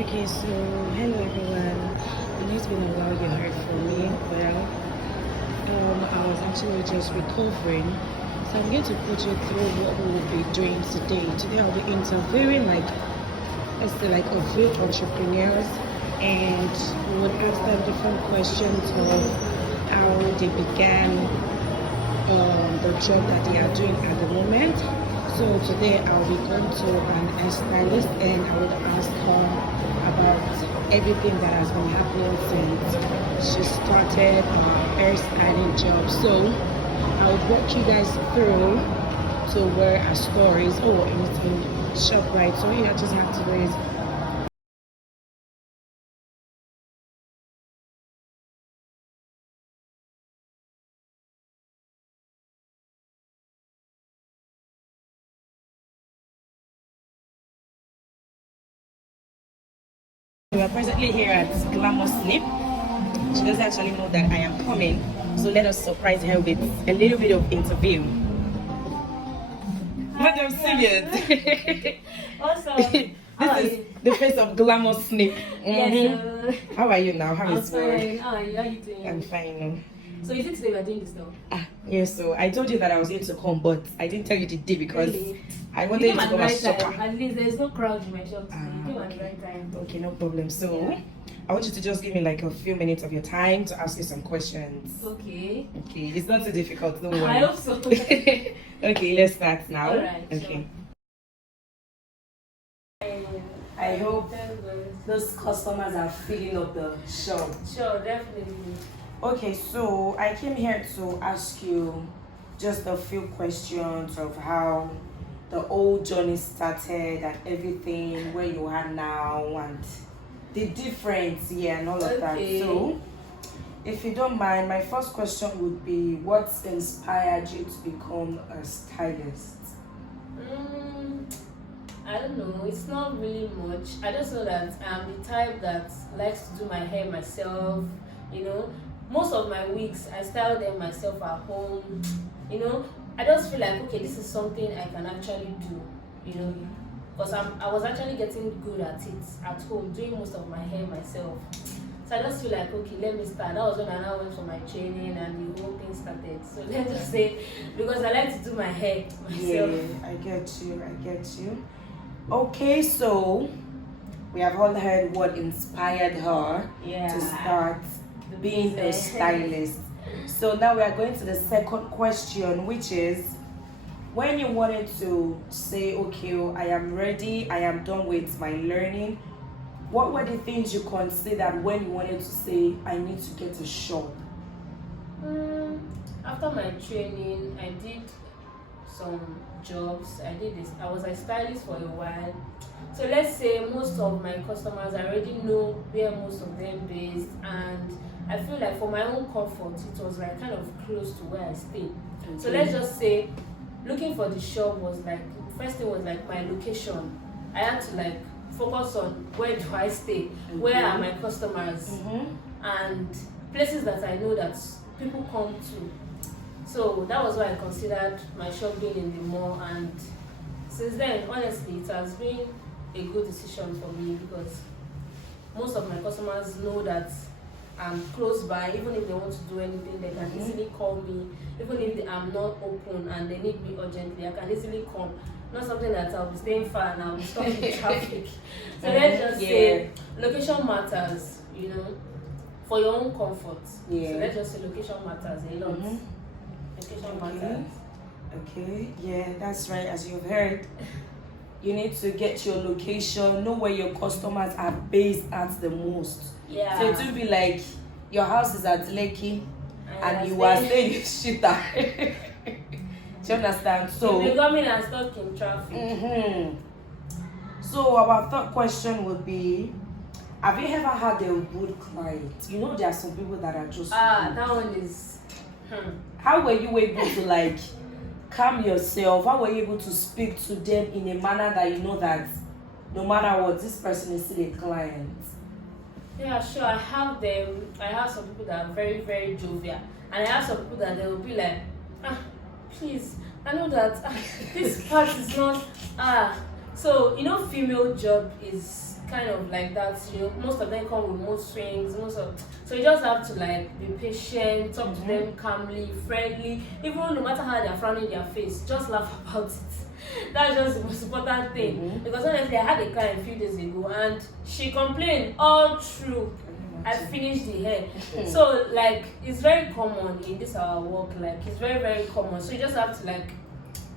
Okay, so hello everyone. I know it's been a while you heard from me. Well, I was actually just recovering. So I'm going to put you through what we will be doing today. Today I'll be interviewing let's say like a few entrepreneurs, and we would ask them different questions of how they began the job that they are doing at the moment. So today I'll be going to an hairstylist and I would ask her about everything that has been happening since she started her hairstyling job. So I would walk you guys through to where our stories. Oh, and it's been ShopRite, so I just have to raise. We are presently here at Glamour Snip. She doesn't actually know that I am coming, so let us surprise her with a little bit of interview. Madam Sylvia. Also, This is the face of Glamour Snip. yes, How are you now? How I'm is work? fine. How are you? How you doing? I'm fine. So is it today we're doing this now? Yes, so I told you that I was going to come, but I didn't tell you the day because Really? I You wanted came you to at the come and right shop. time. At least there's no crowd in my shop today. You came at the Okay. right time. Okay, no problem. So Yeah. I want you to just give me like a few minutes of your time to ask you some questions. Okay. Okay, it's not too difficult, don't worry. I hope so. Okay, let's start now. Alright, Okay. Sure. I hope That's good. those customers are filling up the shop. Sure, definitely. Okay, so I came here to ask you just a few questions of how the old journey started and everything, where you are now, and the difference, yeah, and all of that. Okay. So, if you don't mind, my first question would be, what inspired you to become a stylist? I don't know. It's not really much. I just know that I'm the type that likes to do my hair myself. You know, most of my wigs I style them myself at home. You know, I just feel like okay, this is something I can actually do. You know, because I was actually getting good at it at home, doing most of my hair myself. So I just feel like okay, let me start. That was when I now went for my training and the whole thing started. So let's just say because I like to do my hair myself. Yeah, I get you. I get you. Okay, so we have all heard what inspired her Yeah. to start being a stylist. So now we are going to the second question, which is when you wanted to say, okay, I am ready, I am done with my learning, what were the things you considered when you wanted to say, I need to get a shop? After my training, I did some jobs. I did this. I was a stylist for a while. So let's say most of my customers I already know where most of them based, and I feel like for my own comfort, it was like kind of close to where I stayed. So let's just say, looking for the shop was like first thing was like my location. I had to like focus on where do I stay, where are my customers, and places that I know that people come to. So that was why I considered my shop being in the mall, and since then, honestly, it has been a good decision for me because most of my customers know that I'm close by. Even if they want to do anything, they can easily call me. Even if I'm not open and they need me urgently, I can easily come. Not something that I'll be staying far and I'll be stuck in traffic. So let's just say location matters, you know, for your own comfort. Yeah. So let's just say location matters a lot. Location matters. Okay, yeah, that's right. As you've heard, you need to get your location, know where your customers are based at the most. Yeah. So it will be like your house is at Lekki and I you are stay- staying in Shita. Do you understand? You'll be So, coming and stuck in traffic. so our third question would be, have you ever had a good client? You know, there are some people that are just rude. That one is. How were you able to like calm yourself? How were you able to speak to them in a manner that you know that no matter what, this person is still a client? Yeah, sure. I have them. I have some people that are very, very jovial, and I have some people that they will be like, please, I know that this part is not. So you know, female job is kind of like that. Most of them come with mood swings. So you just have to like be patient, talk to them calmly, friendly. Even no matter how they're frowning their face, just laugh about it. That's just the most important thing. Because honestly, I had a client a few days ago, and she complained all through. I finished the hair. So like it's very common in this our work. Like it's very, very common. So you just have to like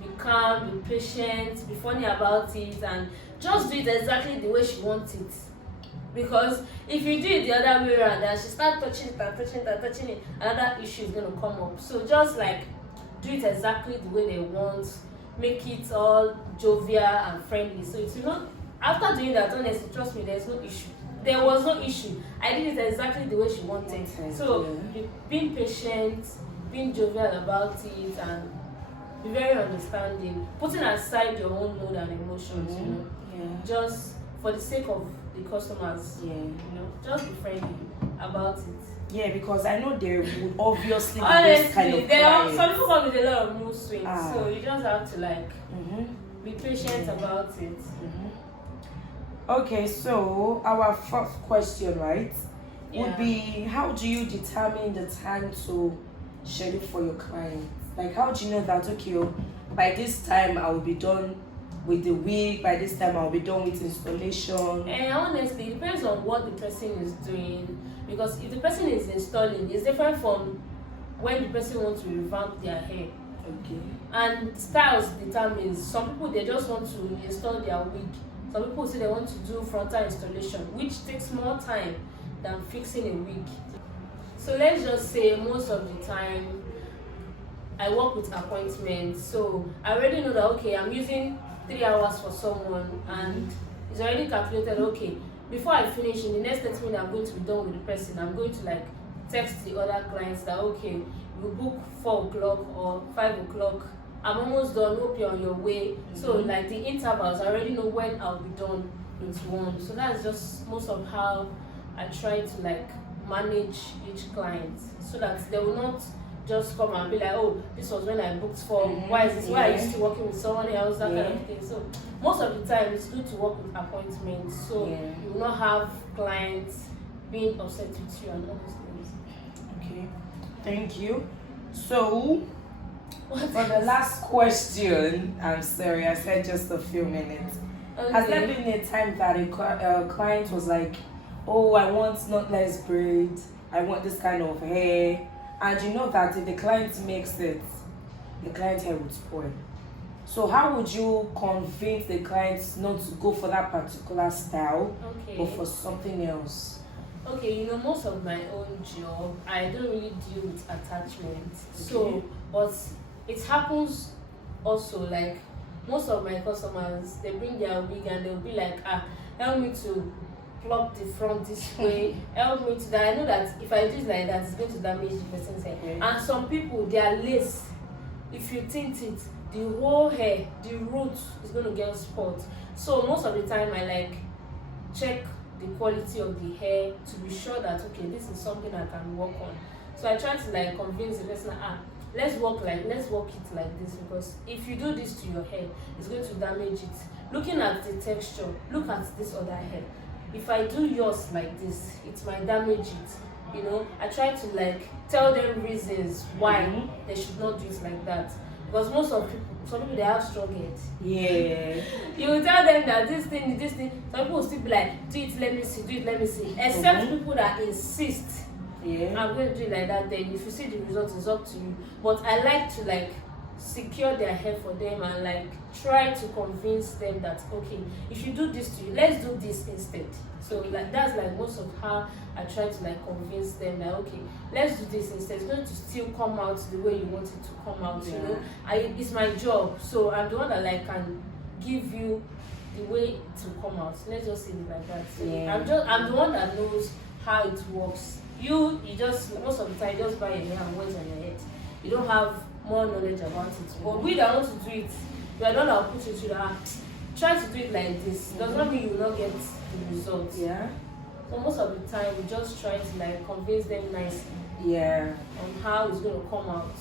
be calm, be patient, be funny about it, and just do it exactly the way she wants it. Because if you do it the other way around and she start touching it, another issue is going to come up. So just like do it exactly the way they want, make it all jovial and friendly. So it's after doing that, honestly, trust me, there's no issue. There was no issue. I did it exactly the way she wanted. So being patient, being jovial about it, and be very understanding, putting aside your own mood and emotions, just for the sake of the customers, just be friendly about it. Yeah, because I know there would obviously be honestly, this kind of some people come with a lot of mood swings, so you just have to like be patient about it. Okay, so our first question, right, would be, how do you determine the time to schedule for your clients? Like, how do you know that, okay, by this time I will be done with the wig, by this time I'll be done with installation? And honestly, it depends on what the person is doing. Because if the person is installing, it's different from when the person wants to revamp their hair. Okay. And styles determines. Some people, they just want to install their wig. Some people say they want to do frontal installation, which takes more time than fixing a wig. So let's just say most of the time I work with appointments. So I already know that, okay, I'm using 3 hours for someone, and it's already calculated, okay, before I finish, in the next 30 minutes I'm going to be done with the person. I'm going to like text the other clients that, okay, you book 4 o'clock or 5 o'clock. I'm almost done, hope you're on your way. So like the intervals, I already know when I'll be done with one. So that's just most of how I try to like manage each client, so that they will not just come and be like, oh, this was when I booked for, why is this, why are you still working with someone else, that kind of thing. So most of the time it's good to work with appointments, so you will not have clients being upset with you and all those things. Okay, thank you. So for the last question, I'm sorry, I said just a few minutes. Okay. Has there been a time that a client was like, oh, I want knotless braids, I want this kind of hair, and you know that if the client makes it, the client hair would spoil? So how would you convince the clients not to go for that particular style, but for something else? Okay, most of my own job, I don't really deal with attachments. So, but it happens also, like most of my customers, they bring their wig and they'll be like, help me to plug the front this way, help me to that. I know that if I do it like that, it's going to damage the person's hair. And some people, their lace, if you tint it, the whole hair, the root is going to get spoiled. So most of the time I like check the quality of the hair to be sure that, okay, this is something I can work on. So I try to like convince the person, let's work it like this, because if you do this to your hair, it's going to damage it. Looking at the texture, look at this other hair. If I do yours like this, it might damage it. I try to like tell them reasons why they should not do it like that. Because some people, they have strong heads. Yeah. You will tell them that this thing, some people will still be like, do it, let me see. Except people that insist, I'm going to do it like that, then if you see the result, it's up to you. But I like to like secure their hair for them and like try to convince them that, okay, if you do this to you, let's do this instead. So like that's like most of how I try to like convince them that, okay, let's do this instead. It's going to still come out the way you want it to come out. It's my job, so I'm the one that like can give you the way to come out. Let's just say it like that. So I'm the one that knows how it works. You just most of the time just buy your hair and wear it on your head. You don't have more knowledge about it. But we that want to do it, we are not that will put you to that. Try to do it like this. Does not mean you will not get the results. So most of the time we just try to like convince them nicely. On how it's going to come out.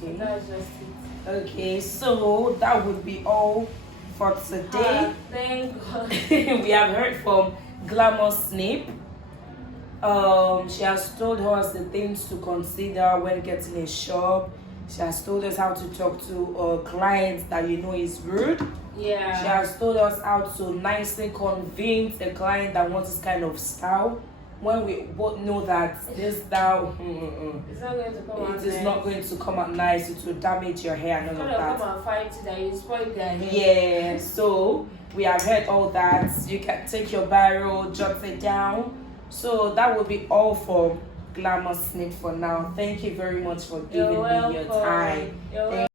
So that's just it. Okay, so that would be all for today. Thank God. We have heard from Glamour Snip. She has told us the things to consider when getting a shop. She has told us how to talk to clients that you know is rude. Yeah. She has told us how to nicely convince a client that wants this kind of style. When we both know that this style, It's not going to come out it is nice. not going to come out nice. It will damage your hair and all of Kind of that. come and fight that you spoil their hair. Yeah, so we have heard all that. You can take your barrel, jot it down. So that will be all for Glamour Snip for now. Thank you very much for giving me your time. You're welcome.